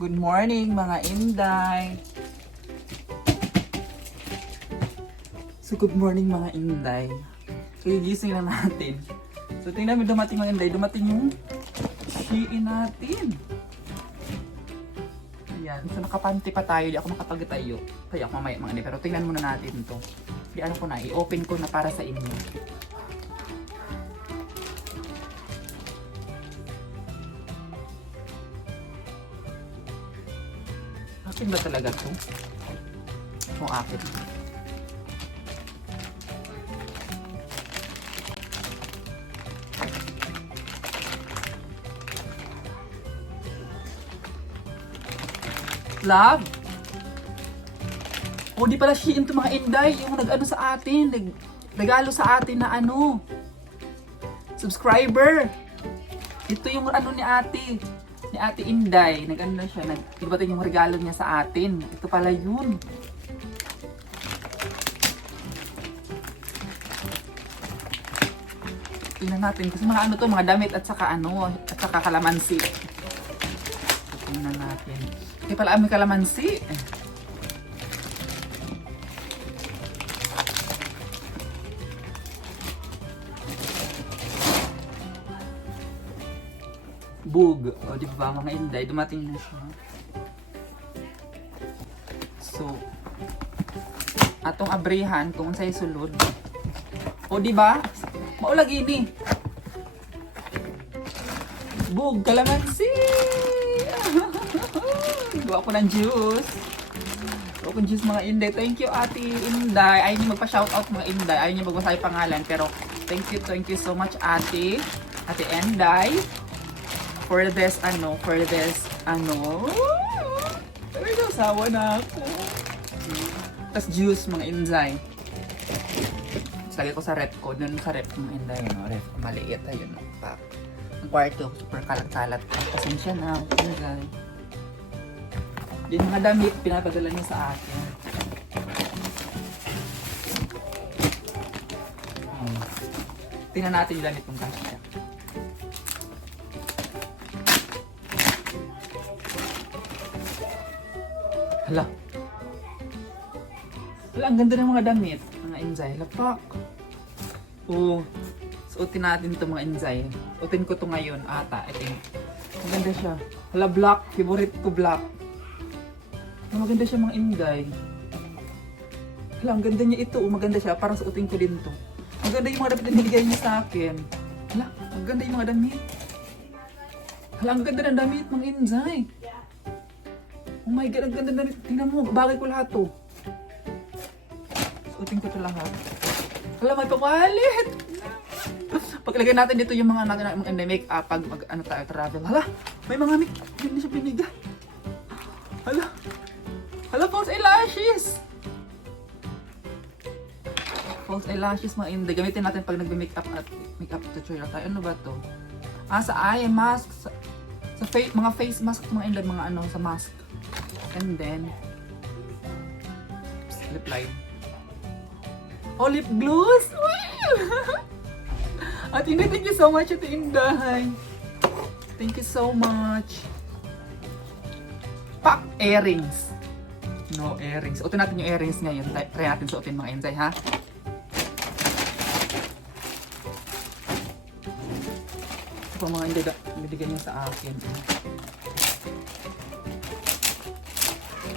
Good morning mga Inday. So good morning mga Inday. Kagigising lang natin. So tingnan mo dumating mga Inday. Dumating yung Shein natin. Ayan. So nakapanty pa tayo. Di ako makapagtayo. Kaya ako mamaya mga Inday. Pero tingnan muna natin to. Di ano ko na. I-open ko na para sa inyo. Akin ba talaga to? O akin? Love? O di pala Shein to mga Inday. Yung nag-ano sa atin. Regalo sa atin na ano. Subscriber. Ito yung ano ni ate. Ni Ate Inday, nag-ano na siya, nag-ibatin yung regalo niya sa atin. Ito pala yun. Tingnan natin, kasi mga ano to, mga damit at saka ano, at saka kalamansi. Tingnan natin. Kaya pala may kalamansi. Bug. O, di ba mga Inday, dumating na siya. So, atong abrihan kung sa'y sulod. O, di ba? Maulag ini. Bug, kalamansi! Gawa ko ng juice. Gawa ko ng juice mga Inday. Thank you, Ate Inday. Ayaw niyo magpa-shoutout mga Inday. Ayaw niyo magbasa yung pangalan. Pero, thank you so much, Ate. Ate Inday. For this, ano. Ay, nasawa na ako. Tapos juice, mga Inday. Lagay ko sa rep ko. Doon sa rep, mga Inday. No? Rep, maliit. Ayun, no? Ang kwarto, super kalat-kalat. Pasensya na, Inday. Yung mga damit, pinapadala niya sa akin. Tingnan natin yung damit ng kasya. Hala. Hala, ang ganda ng mga damit. Mga Inday. Lapak. Oo. Suotin natin ito mga Inday. Suotin ko ito ngayon ata. I think. Ang ganda siya. Hala, black. Favorite ko black. Maganda siya mga Inday. Hala, ang ganda niya ito. Maganda siya. Parang suotin ko din to. Ang ganda yung mga damit na niligay niya sa akin. Hala, ang ganda yung mga damit. Hala, ang ganda ng damit mga Inday. Oh my God, ang ganda na rin. Tingnan mo, bagay ko lahat to. Suotin ko ito lahat. Hala, may papalit! Paglagay natin dito yung mga natin mga make-up pag ano tayo travel. Hala, may mga hindi na siya binigay. Hala, hala, false eyelashes! False eyelashes mga Inday. Gamitin natin pag nagbe-makeup at makeup tutorial tayo. Ano ba to? Sa eye mask. Sa face, mga face mask mga Inday, mga ano, sa mask. And then, lip line. Oh, lip gloss! Wow! At Inday, thank you so much, Ate Inday. Thank you so much. Pak! Earrings. No earrings. Suotin natin yung earrings ngayon. Try natin suotin mga Inday, ha? Ito pa mga Inday, binigyan niya sa akin.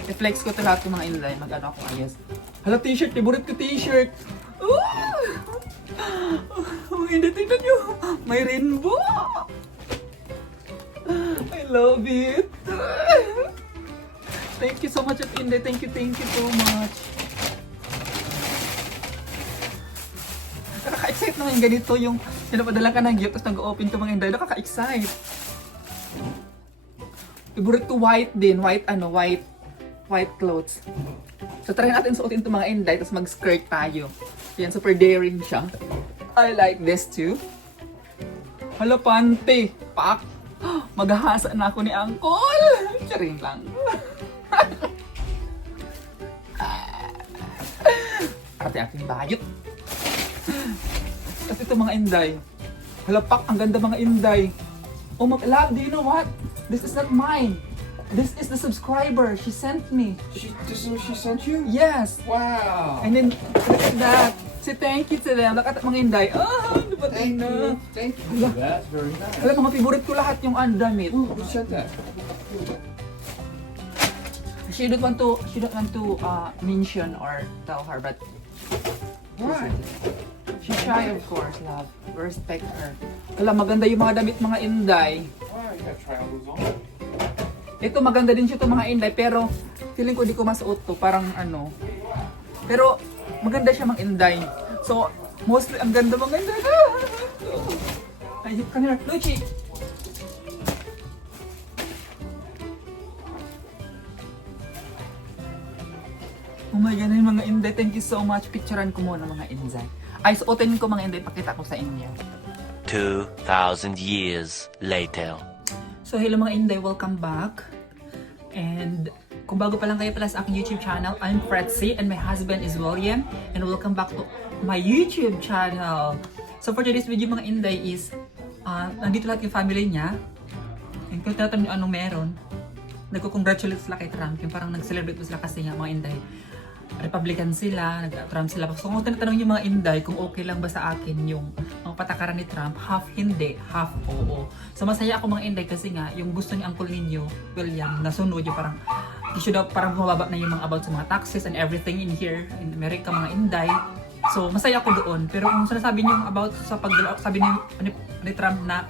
I-flex ko ito lahat ng mga Inday. Mag-ano ako ayos. Hala, t-shirt. Favorite ko t-shirt. Mga Inday, tingnan nyo. May rainbow. I love it. Thank you so much at Inday. Thank you so much. Nakaka-excite naman yung ganito. Yung pinapadala ka ng gift tapos nag-open ka mga Inday. Nakaka-excite. Favorite ko white din. White clothes. So try natin suotin ito mga Inday, tapos mag-skirt tayo. Yan, super daring siya. I like this too. Hala, pante. Pak! Maghahasa na ako ni Uncle. Charing lang. Ate aking bayot. Tapos ito mga Inday. Hala, pak! Ang ganda mga Inday. Oh, love, do you know what? This is not mine. This is the subscriber she sent me. This is what she sent you? Yes. Wow. And then, look at that. Say thank you to them. Look at mga Inday. Dumating Thank na. you. Thank you. That's very nice. Alam, mga favorite ko lahat yung damit. Ooh, who sent that? She don't want to mention or tell her, but Why? she's shy, of course, love. We respect her. Alam, maganda yung mga damit mga Inday. Why? You gotta try all those on. Ito maganda din siya itong mga Inday, pero feeling ko di ko masuot to, parang ano. Pero maganda siya mga Inday. So, mostly ang ganda mga Inday. Ay, come here, Luchi. Oh my God, yung mga Inday, thank you so much. Picturean ko muna mga Inday. Ay, suotin ko mga Inday, pakita ko sa inyo. 2,000 years later. So hello mga Inday, welcome back. And kung bago pa lang kayo pala sa aking YouTube channel, I'm Fretzy and my husband is William. And welcome back to my YouTube channel. So for today's video mga Inday is, nandito lahat yung family niya. And kung tinatanong nyo anong meron, nagko-congratulate sila kay Trump. Yung parang nag-celebrate sila kasi nga mga Inday. Republican sila, nag-Trump sila. So kung tinatanong yung mga Inday kung okay lang ba sa akin yung mga patakaran ni Trump, half hindi, half oo. So masaya ako mga Inday kasi nga yung gusto ni Uncle ninyo, William, nasunod yung parang issue daw, parang bumababa na yung mga about sa mga taxes and everything in here, in America mga Inday. So masaya ako doon. Pero kung sinasabi niyo about sa sabi ni Trump na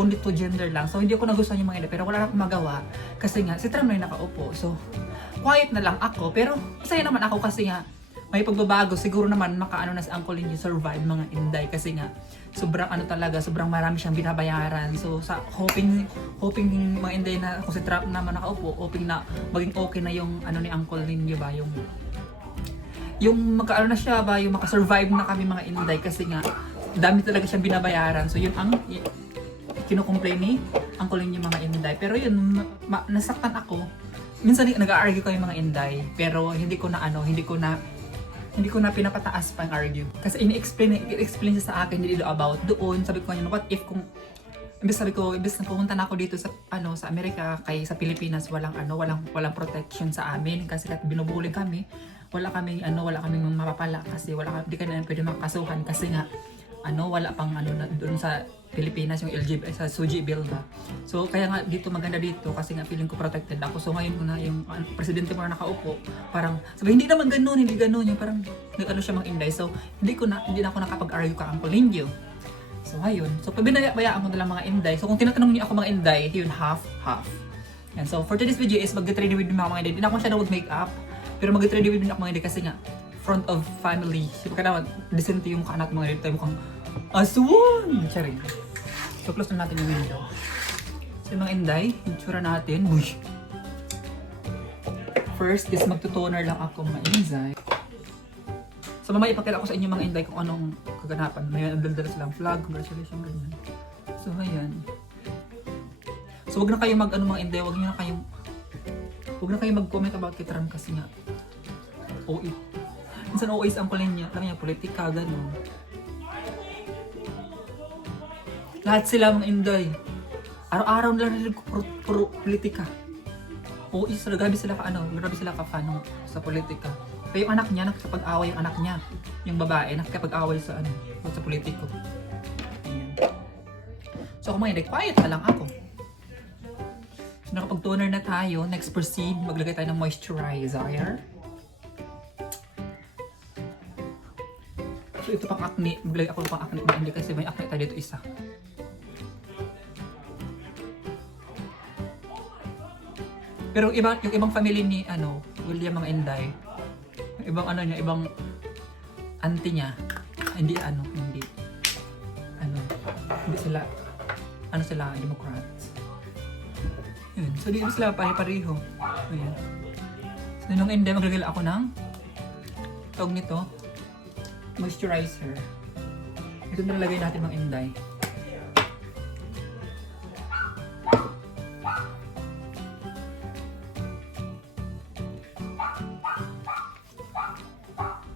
only to gender lang. So hindi ako nagustuhan yung mga Inday, pero wala na akong magawa kasi nga si Trump na yung nakaupo. So quiet na lang ako, pero masaya naman ako kasi nga may pagbabago. Siguro naman makaano na si Uncle Lindy survive mga Inday kasi nga sobrang ano talaga, sobrang marami siyang binabayaran. So sa hoping mga Inday na kung si Trump naman nakaupo, hoping na maging okay na yung ano ni Uncle Lindy ba, yung magkaano na siya ba, yung makasurvive na kami mga Inday kasi nga dami talaga siyang binabayaran. So yun ang kinukomplain ni Uncle Lindy mga Inday. Pero yun, nasaktan ako. Minsan nag-argue ko yung mga Inday, pero hindi ko na pinapataas pa ang argue. Kasi ini-explain siya sa akin dito about doon. Sabi ko what if kung imbes na pumunta na ako dito sa sa Amerika kay sa Pilipinas walang protection sa amin kasi binubully kami. Wala kaming mapapala kasi di ka na pwede makasuhan kasi nga wala pang doon sa Pilipinas yung LGBT sa SUGI bill ba. So kaya nga dito maganda dito kasi nga feeling ko protected ako. So ngayon na yung presidente mo na nakaupo, parang sabi hindi naman ganoon, hindi ganoon yung parang nag siya mga Inday. So hindi na ako nakapag-argue ka Uncle Lindy. So ayun. So pabinayaan ko na lang mga Inday. So kung tinatanong niyo ako mga Inday, yun half. And so for today's video is mag-get-ready with mga Inday. Hindi na ako masyadong mag-makeup, pero mag-get-ready with mga Inday kasi nga front of family. Siyempre ka naman, decent yung kanat mga Inday. Tayo mukhang aswang! Charing. So close na natin yung window. So yung mga Inday, yung tsura natin. Uy. First is magtutoner lang ako mga Inday. So mamaya ipakita ko sa inyo mga Inday kung anong kaganapan. May nandala silang flag, congratulations, ganyan. So ayan. So wag na kayong mga Inday, wag na kayong mag-comment about kay Trump kasi nga OE. Minsan OE ang kulay niya, lang niya politika, gano'n. Lahat sila mga Inday. Araw-araw narinig ko puro politika. OE sila, grabe sila ka fan sa politika. Kaya yung anak niya, nakikipag-away yung anak niya. Yung babae, nakikipag-away sa politiko. Ayan. So kung mga Inday, quiet na lang ako. So nakapag-toner na tayo, next proceed, maglagay tayo ng moisturizer. So ito pang acne, maglagay ako pang acne, hindi kasi may acne tayo dito isa. Pero yung ibang family ni William mga Inday, ibang auntie niya, hindi sila Democrats. Yun. So di sila pare-pareho. Ayan. So nung Inday maglagay ako ng tawag nito, moisturizer. Ito na nalagay natin mga Inday.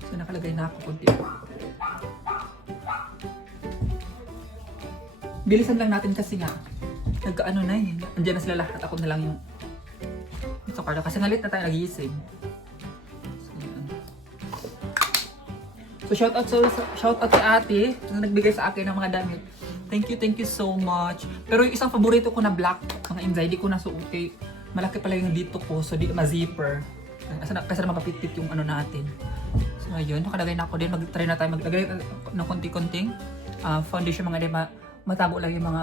So nakalagay na ako kunti. Bilisan lang natin kasi nga nagkaano na eh. Andiyan na sila lahat. Ako na lang yung Ito Carla, kasi ngalit na tayo nagising. So, yun. So shout out kay ate na nagbigay sa akin ng mga damit. Thank you so much. Pero yung isang paborito ko na black, mga inzay, di ko nasuot. Malaki pala yung dito ko, so di ma-zipper. Kasi na mapapit-pit yung ano natin. So ayun, nakalagay na ako din. Mag-try na tayo maglagay ng konti-konting foundation, mga din matago lang yung mga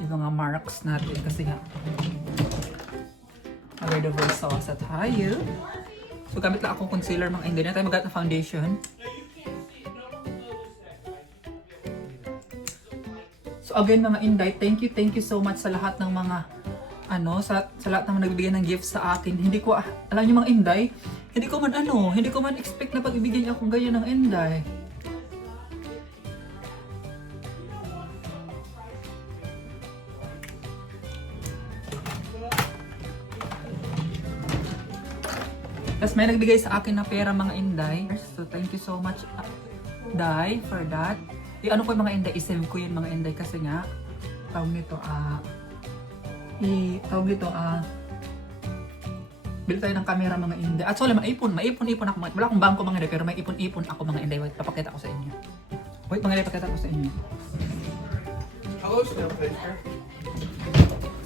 yung mga marks natin kasi nga Magardeville sauce at tayo. So gamit lang akong concealer, mga hindi na tayo mag-gamit ng foundation. So again mga Inday, thank you so much sa lahat ng mga sa lahat ng nagbibigay ng gifts sa akin. Hindi ko alam niyo mga Inday, hindi ko man expect na pagbibigyan niyo akong ganyan ng Inday. Tapos may nagbigay sa akin ng pera mga Inday. So thank you so much Day for that. Ano ko yung mga Inday, isave ko yun mga Inday kasi nga tawag nito bili tayo ng camera mga Inday. At sorry, maipon ako. Wala akong bangko mga Inday, pero may ipon ako mga Inday. Wait, papakita ko sa inyo. Wait mga Inday, papakita ko sa inyo. Hello, Snowfisher.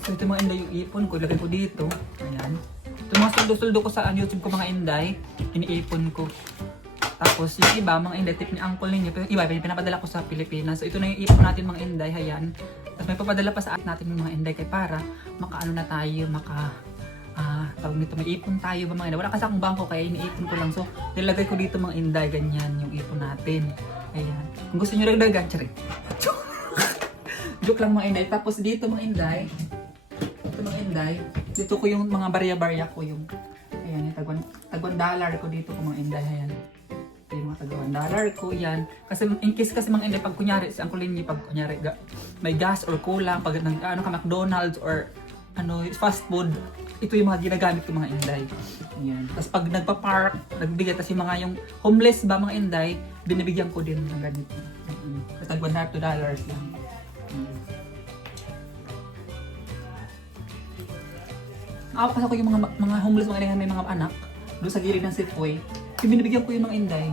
So ito mga Inday yung ipon ko, ilagay ko dito. Ayan. Ito mga suldo ko sa YouTube ko mga Inday, iniipon ko. Tapos yung iba, mga Inday, tip ni uncle ninyo. Pero yung iba, pinapadala ko sa Pilipinas. So ito na yung ipon natin mga Inday, hayan. Tapos may papadala pa sa natin yung mga Inday kay para makaano na tayo, tawag nito, may ipon tayo ba mga Inday. Wala kasi akong bangko kaya iniipon ko lang. So nilagay ko dito mga Inday, ganyan yung ipon natin. Ayan. Kung gusto nyo ragdagan, charik. Joke lang mga Inday. Tapos dito mga Inday, dito ko yung mga barya-barya ko yung, ayan, yung $1 ko dito ko mga Inday, ayan. Ito yung mga $1 ko, yan. Kasi in case kasi mga Inday, pag kunyari, si Uncle Lindy, pag kunyari, may gas or kulang, pag ka McDonald's or fast food, ito yung mga ginagamit ko mga Inday. Ayan. Tapos pag nagpa-park, nagbigay, tapos yung homeless ba mga Inday, binibigyan ko din ng ganito. Basta $100 lang. Ako kasi ako yung mga homeless mga Inday, may mga anak, doon sa gilid ng Safeway, yung binibigyan ko yung mga Inday.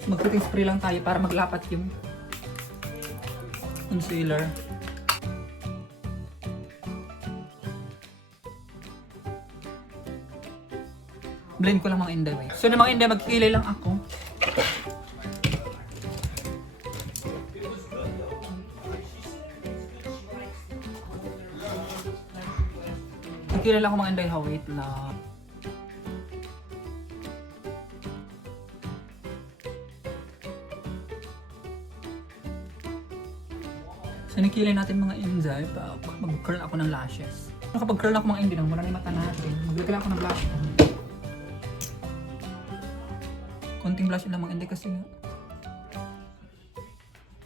So, mag-putting spray lang tayo para maglapat yung concealer. Blend ko lang mga Inday. So na mga Inday, magkilay lang ako. Magkilay lang ako mga Inday. Wait lang. So nakilay natin mga Inday, mag-curl ako ng lashes. Kapag curl ako mga Inday, mula na yung mata natin, maglagay ako ng blush. Konting blush lang mga Inday kasi nga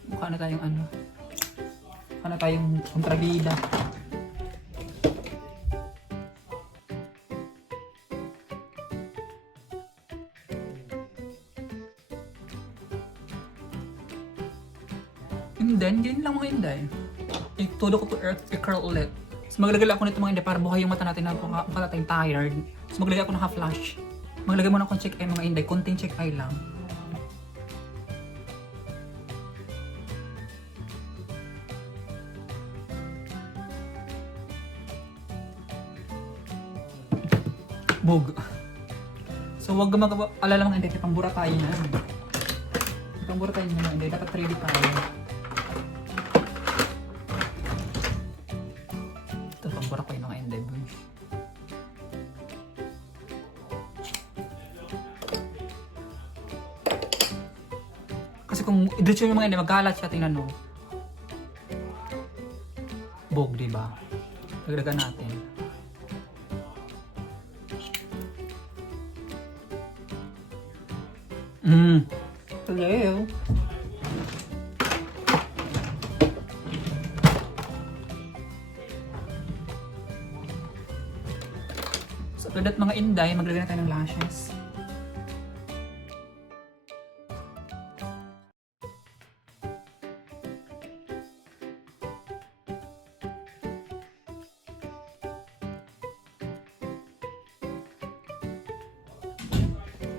mukha na tayong kontrabida. And then, yun lang mga Inday. Itulo ko to earth, i-curl ulit. So maglagay ako nito mga Inday para buhay yung mata natin na mukha tayong tired. So maglagay ako ng half lash. Maglagay mo na akong check eye mga Inday, konting check eye lang. Bog. So wag alala mga Inday, pambura tayo na. Pambura tayo na mga Inday, dapat ready tayo. Ito, pambura ko yung mga Inday. Kasi kung i-diretso yung mga Inday, magkalat siya, tingnan mo. Bog, diba? Dagdagan natin. Hello. So, to that mga Inday, maglagay na tayo ng lashes.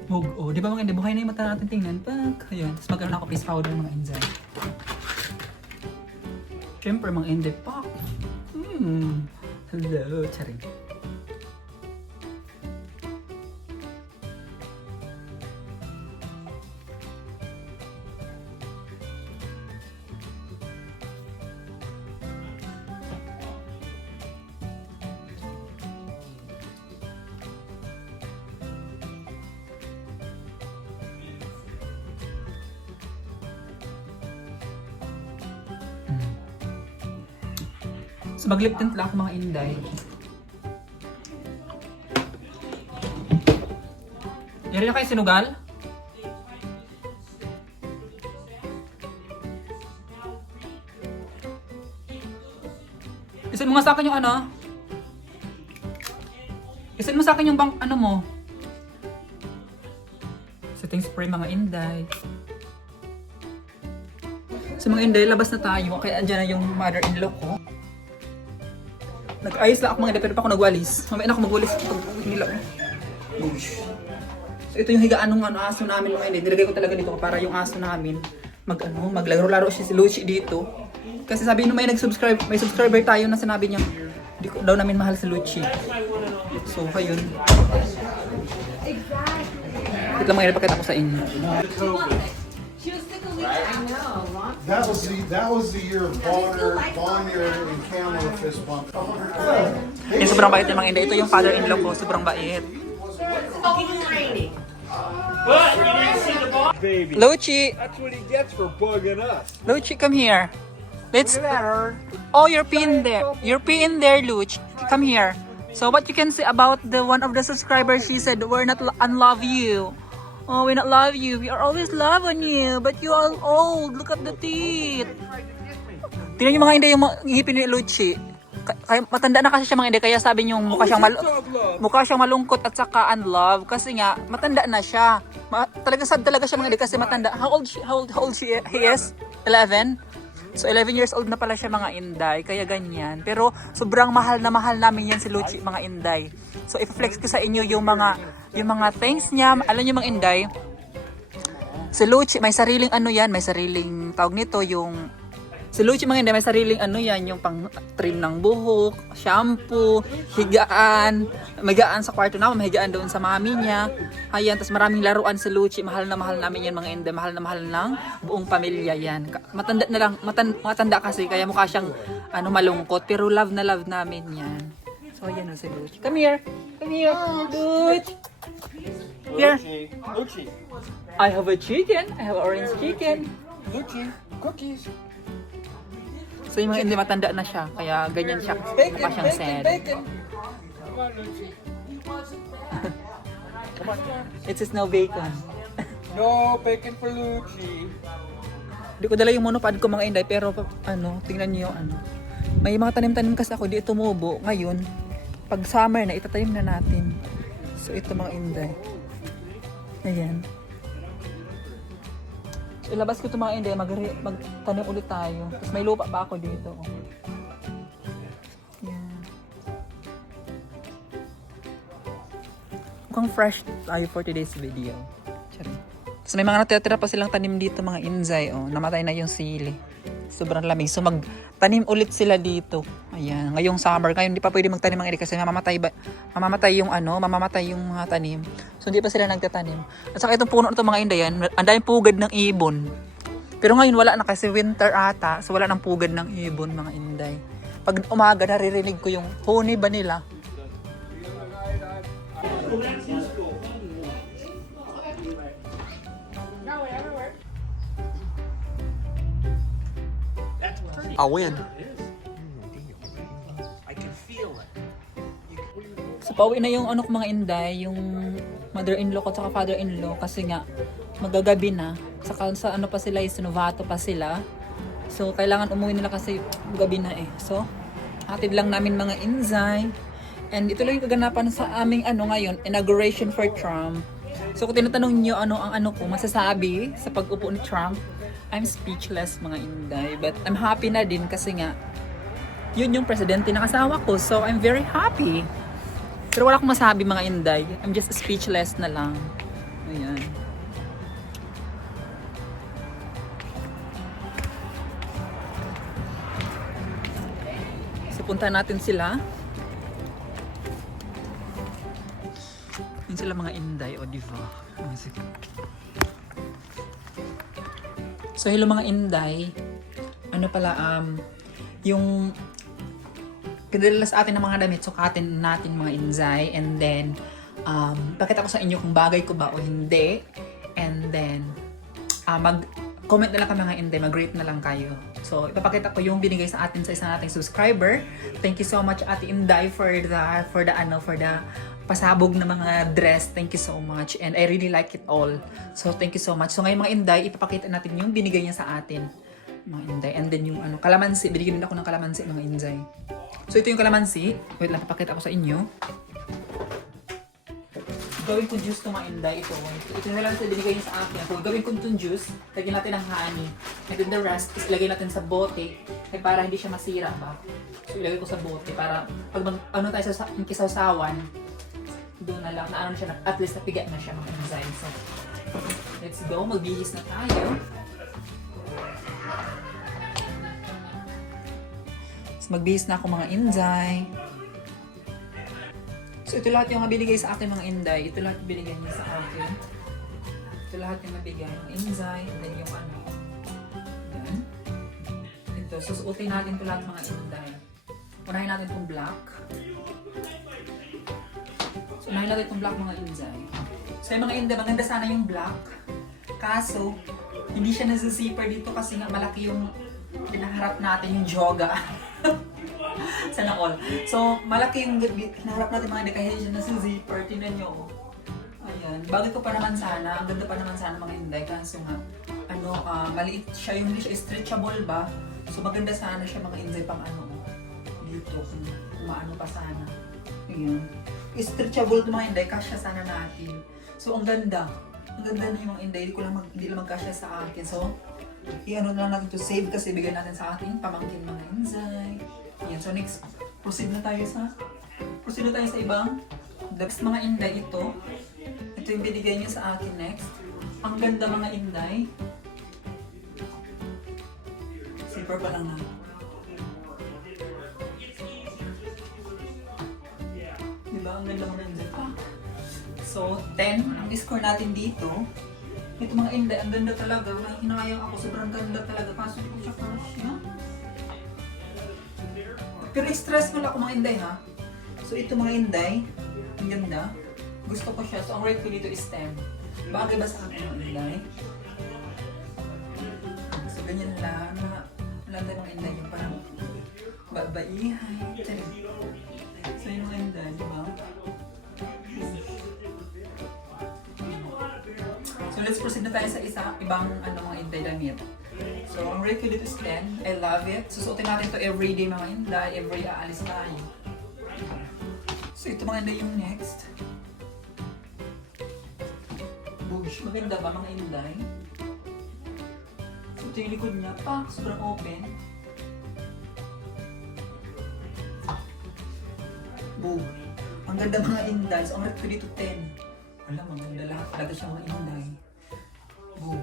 Oh, di ba mga inday, buhay na yung mata natin tingnan. Pag, ayun. Tapos magkaroon ako face powder mga inday. Siyempre mga inday, pak. Hello, charing. So mag-lip tint lang ako mga inday. Yari na kayo sinugal? Isin mo nga sa akin yung ano? Isin mo sa akin yung bang ano mo? Setting spray mga inday. So mga inday, labas na tayo. Kaya andyan na yung mother-in-law ko. Nag-ayos lang ako mga inday, pero pa ako nagwalis. Mamaya na ako magwalis pag hilaw. So ito yung higaan ng aso namin mga inday. Nilagay ko talaga dito para yung aso namin maglaro-laro siya si Lucy dito. Kasi sabi nung may subscriber tayo na sinabi niya, di ko daw namin mahal si Lucy. So ayun. Ito lang mga inday, pakita ko sa inyo. That was the year of Bonnier and Camel fist bump. Yung sobrang bait ng mga inday. Ito yung father-in-law ko, sobrang bait. Baby. Lucy! That's what he gets for bugging us. Lucy, come here. Let's... Oh, you're peeing there. You're peeing there, Lucy. Come here. So what you can say about the one of the subscribers, she said, we're not unlove you. Oh, we not love you. We are always love on you. But you are old. Look at the teeth. Tingnan niyo mga inday yung ngipin ni Lucy. Kaya matanda na kasi siya mga inday. Kaya sabi niyo mukha siyang malungkot at saka unlove. Kasi nga, matanda na siya. Talaga sad talaga siya mga inday kasi matanda. How old he is? 11? So 11 years old na pala siya mga inday. Kaya ganyan. Pero sobrang mahal na mahal namin yan si Lucy mga inday. So i-flex ko sa inyo yung mga things niya. Alam niyo mga inday, si Lucy may sariling ano yan, may sariling tawag nito yung si Lucy mga inday, may sariling ano yan, yung pang trim ng buhok, shampoo, higaan, mahigaan sa kwarto namin, mahigaan doon sa mami niya. Ayan, tapos maraming laruan si Lucy. Mahal na mahal namin yan mga inday, mahal na mahal ng buong pamilya yan. Matanda na lang, matanda kasi kaya mukha siyang malungkot, pero love na love namin yan. So ayan si Lucy. Come here. Come here. Lucy. Here. Lucy. I have a chicken. I have orange chicken. Lucy. Cookies. So yung mga hindi matanda na siya. Kaya ganyan siya. Mukha siyang sad. Come on, Lucy. It's no bacon. No bacon for Lucy. Hindi ko dala yung monopod ko mga inday. Pero tingnan niyo yung may mga tanim-tanim kasi ako. Di tumubo. Ngayon, pag summer na, itatanim na natin. So ito mga inday. Ayan. So ilabas ko ito mga inday. Magtanim ulit tayo. Tapos may lupa pa ako dito. Ayan. Mukhang fresh tayo for today's video. Charing. Tapos may mga natitira pa silang tanim dito mga inzay. Namatay na yung sili. Sobrang lamig. So magtanim ulit sila dito. Ayan. Ngayong summer. Ngayon hindi pa pwede magtanim mga inday kasi mamamatay yung mga tanim. So hindi pa sila nagtatanim. At saka itong puno na ito mga inday yan. Ang daming pugad ng ibon. Pero ngayon wala na kasi winter ata. So wala nang pugad ng ibon mga inday. Pag umaga naririnig ko yung huni ba nila. I'll win. So pauwi na yung mga inday, yung mother-in-law ko at father-in-law kasi nga magagabi na. Saka sa pa sila, Novato pa sila. So kailangan umuwi nila kasi gabi na eh. So hatid lang namin mga inzay. And ito lang yung kaganapan sa aming ngayon, inauguration for Trump. So kung tinatanong niyo ang ko masasabi sa pag-upo ni Trump, I'm speechless mga inday. But I'm happy na din kasi nga yun yung presidente ng asawa ko. So I'm very happy. Pero wala akong masabi mga inday. I'm just speechless na lang. Ayan. So, punta natin sila. Yun sila mga Inday, o diba? So, hello mga Inday. Ano pala, yung kadala sa atin ng mga damit, sukatin natin mga Inday. And then, pakita ko sa inyo kung bagay ko ba o hindi. And then, mag-comment na lang kami mga Inday, mag-rate na lang kayo. So, ipapakita ko yung binigay sa atin sa isang ating subscriber. Thank you so much Ate Inday for the pasabog na mga dress. Thank you so much. And I really like it all. So, thank you so much. So, ngayon mga Inday, ipapakita natin yung binigay niya sa atin. Mga Inday. And then yung kalamansi. Binigyan din ako ng kalamansi mga Inday. So, ito yung kalamansi. Wait lang, papakita ko sa inyo. Gawin ko juice to mga Inday. Ito yung kalamansi binigay niya sa akin. Kung gawin ko itong juice, lagyan natin ng honey. And then the rest is ilagay natin sa bote. Para hindi siya masira ba. So, ilagay ko sa bote. Para pag tayo sa kisaw-sawan, doon na lang, siya, at least napigat na siya mga Inday. So, let's go, magbihis na tayo. So, magbihis na ako mga Inday. So, ito lahat yung binigay sa akin mga Inday. Ito lahat yung binigay niya sa akin. Ito lahat yung nabigay ng Inday. And then yung yan. Ito, susuotin natin ito lahat mga Inday. Unahin natin itong black. Unahin natin itong black mga Inday. So yung mga Inday, maganda sana yung black. Kaso, hindi siya nasa-zipper dito kasi nga malaki yung pinaharap natin yung joga. Sana all. So, malaki yung pinaharap natin mga Inday kaya hindi siya nasa-zipper. Tingnan nyo. Ayan. Bagay ko pa naman sana. Ang ganda pa naman sana mga Inday. Kaso nga, maliit siya. Yung hindi siya stretchable ba? So, maganda sana siya mga Inday pang dito. Kumaano pa sana. Ayan. Stretchable ito mga Inday, kasya sana natin. So, ang ganda. Ang ganda na yung mga Inday, hindi lang magkasya sa akin. So, i-ano na lang natin to save kasi bigay natin sa ating pamangkin mga Inday. Ayan, so next, proceed na tayo sa ibang. Next mga Inday ito. Ito yung binigay niya sa akin next. Ang ganda mga Inday. Zipper pa lang na. Diba? Ang ganda mo na Inday. So, 10 ang score natin dito. Ito mga Inday, ang ganda talaga. Hinayang ako, sobrang ganda talaga. Kaso hindi ko siya kasya. Pero stressful ako mga Inday ha. So, ito mga Inday, ang ganda. Gusto ko siya. So, ang rate ko dito is 10. Bagay ba sa akin mga Inday? So, ganyan lang. Wala tayo mga Inday yung parang babaihay. So, yung mga Inday, di ba? So, let's proceed na tayo sa ibang mga Inday damit. So, ang rate ko dito is 10. I love it. Susuotin natin to everyday mga Inday. Every aalis tayo. So, ito mga Inday yung next. Bush. Maganda ba mga Inday? So, ito yung likod niya. Sobrang open. Boom. Ang ganda mga Inday. So, ang rate ko dito 10. Wala, maganda lahat. Talaga siya mga Inday. Boom.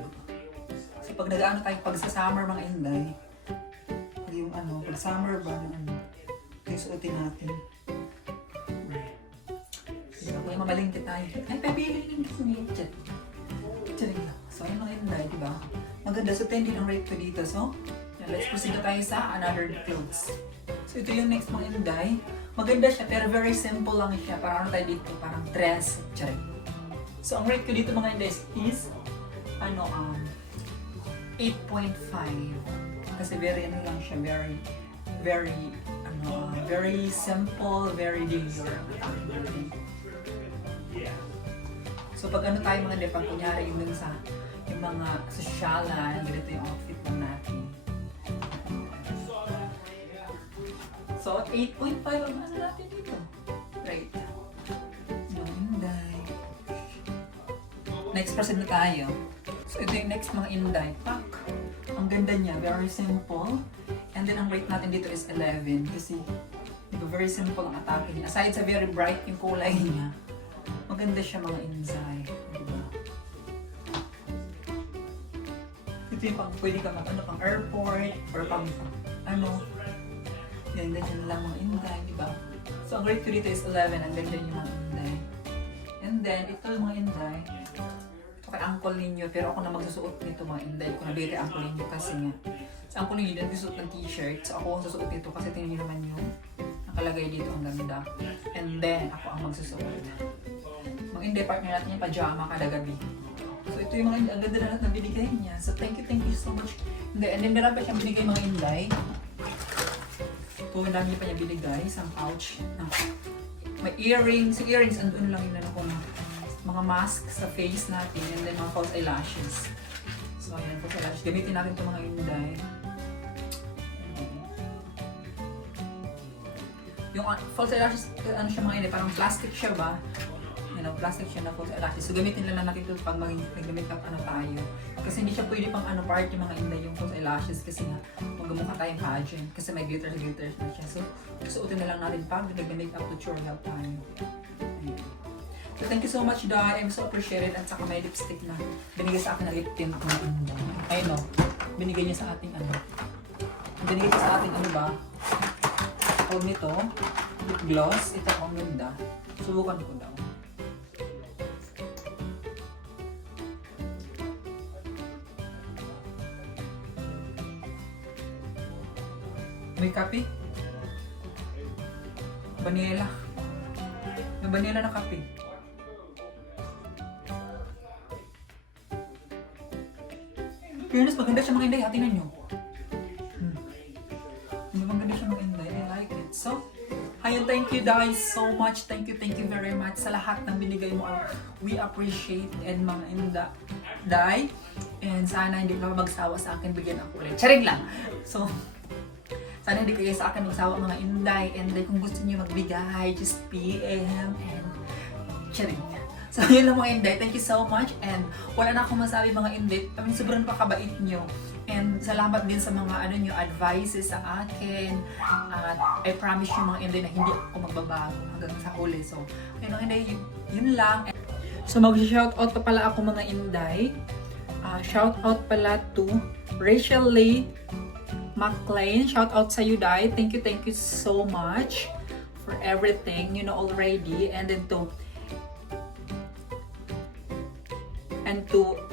So, pag nag-ano tayo, pag sa summer mga Inday, yung pag summer ba, yung suotin natin. So, kaya mamalingkit tayo. Ay, pabili yung chat. Charing lang. So, yung mga Inday, diba? Maganda. So, 10 din ang rate ko dito. So, let's proceed na tayo sa another clothes. So, ito yung next mga Inday. Maganda siya, pero very simple lang siya. Parang tayo dito, parang dress. Charing. So, ang rate ko dito mga Inday is 8.5 kasi very lang siya, very simple, very danger. So pag tayo mga Inday, pag kunyari yung sa yung mga sosyalan, ganito yung outfit lang natin. So 8.5 ang natin dito. Right. Inday. Next proceed na tayo. So, ito yung next mga Inday. Pak! Ang ganda niya. Very simple. And then, ang rate natin dito is 11. Kasi, diba, very simple ang atake niya. Aside sa very bright yung kulay niya, maganda siya mga Inday. Diba? yung pang pwede ka mag, ano, pang airport, or pang, ano, yan, ganyan lang mga Inday, di ba? So, ang grade 2 dito is 11, ang ganda yung mga Inday. And then, ito yung mga Inday, ito kay uncle ninyo, pero ako na magsusuot nito mga Inday, ko nabili kay uncle ninyo kasi nga, sa uncle ninyo, nagsusuot ng t-shirt, so ako ang susuot nito kasi tingnan nyo naman yung nakalagay dito, ang ganda. And then, ako ang magsusuot. Mga Inday, partner natin yung pajama kada gabi. So, ito yung mga Inday, ang ganda na lahat na binigay niya. So, thank you so much. And then, meron pa siyang binigay mga Inday. Ito, ang dami pa niya binigay, isang pouch. May earrings. Yung earrings, andun lang yung ano ko na mga mask sa face natin. And then, mga false eyelashes. So, ayan, false eyelashes. Gamitin natin ito mga Inday. Yung false eyelashes, ano siya mga Inday, parang plastic siya ba? Plastic siya na false eyelashes. So, gamitin lang natin ito pag mag-makeup ano tayo. Kasi hindi siya pwede pang ano part yung mga Inday yung false eyelashes kasi nga magmumukha tayong pageant kasi may glitters na siya. So, suotin na lang natin pag nag-makeup tutorial tayo. Ayan. So, thank you so much, Dai. I'm so appreciated. At saka may lipstick na binigay sa akin na lip tint ko na Inday. Ayun o. Binigay niya sa ating ano. Binigay niya sa ating ano ba? Huwag nito. Lip gloss. Ito ang ganda. Subukan ko daw. May kape? Vanilla. May vanilla na kape. Fairness, maganda siya mga Inday. Tingnan nyo. Maganda siya mga Inday. I like it. So, ayun, thank you guys so much. Thank you very much sa lahat ng binigay mo. We appreciate and mga Inday. And sana hindi ka magsawa sa akin. Bigyan ako ulit. Charing lang. So, sana hindi kayo sa akin magsawa mga Inday. And then kung gusto niyo magbigay, just PM and charing. So yun lang mga Inday. Thank you so much. And wala na akong masabi mga Inday. I mean, sobrang pakabait nyo. And salamat din sa mga ano nyo, advices sa akin. At I promise you mga Inday na hindi ako magbabago hanggang sa huli. So yun mga Inday, yun lang. So mag-shoutout pa pala ako mga Inday. Shoutout pala to Rachel Lee McLean. Shoutout sa you, Day. Thank you so much for everything, you know already. And then to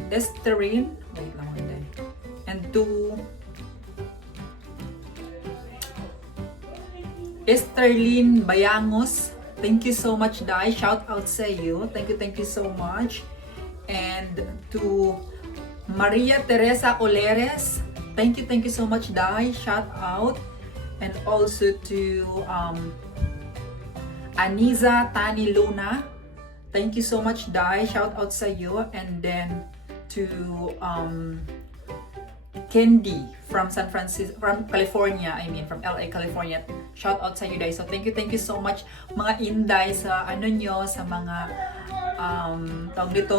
Esterine, wait lang one day. And to Esterline Bayangos. Thank you so much, Day. Shout out sa you. Thank you so much. And to Maria Teresa Oleres. Thank you so much, Day. Shout out. And also to Aniza Tani Luna. Thank you so much, Day. Shout out sa you. And then to Candy from San Francisco, from California, from LA, California. Shout out sa you, Day. So thank you so much mga Inday sa ano nyo, sa mga tawag dito,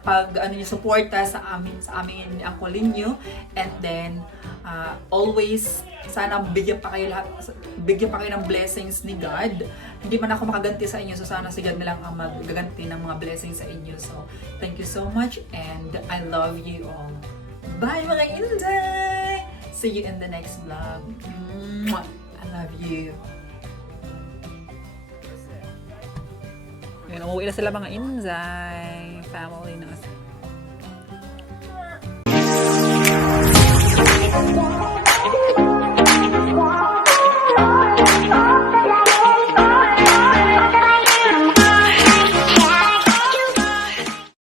pag ano nyo, suporta sa amin ang kulin nyo. And then always sana bigyan pa kayo ng blessings ni God. Hindi man ako makaganti sa inyo, so sana si God na lang ang magaganti ng mga blessings sa inyo. So thank you so much and I love you all. Bye mga Inday! See you in the next vlog. I love you. Yun, umuwi na sila mga Inday. Family na.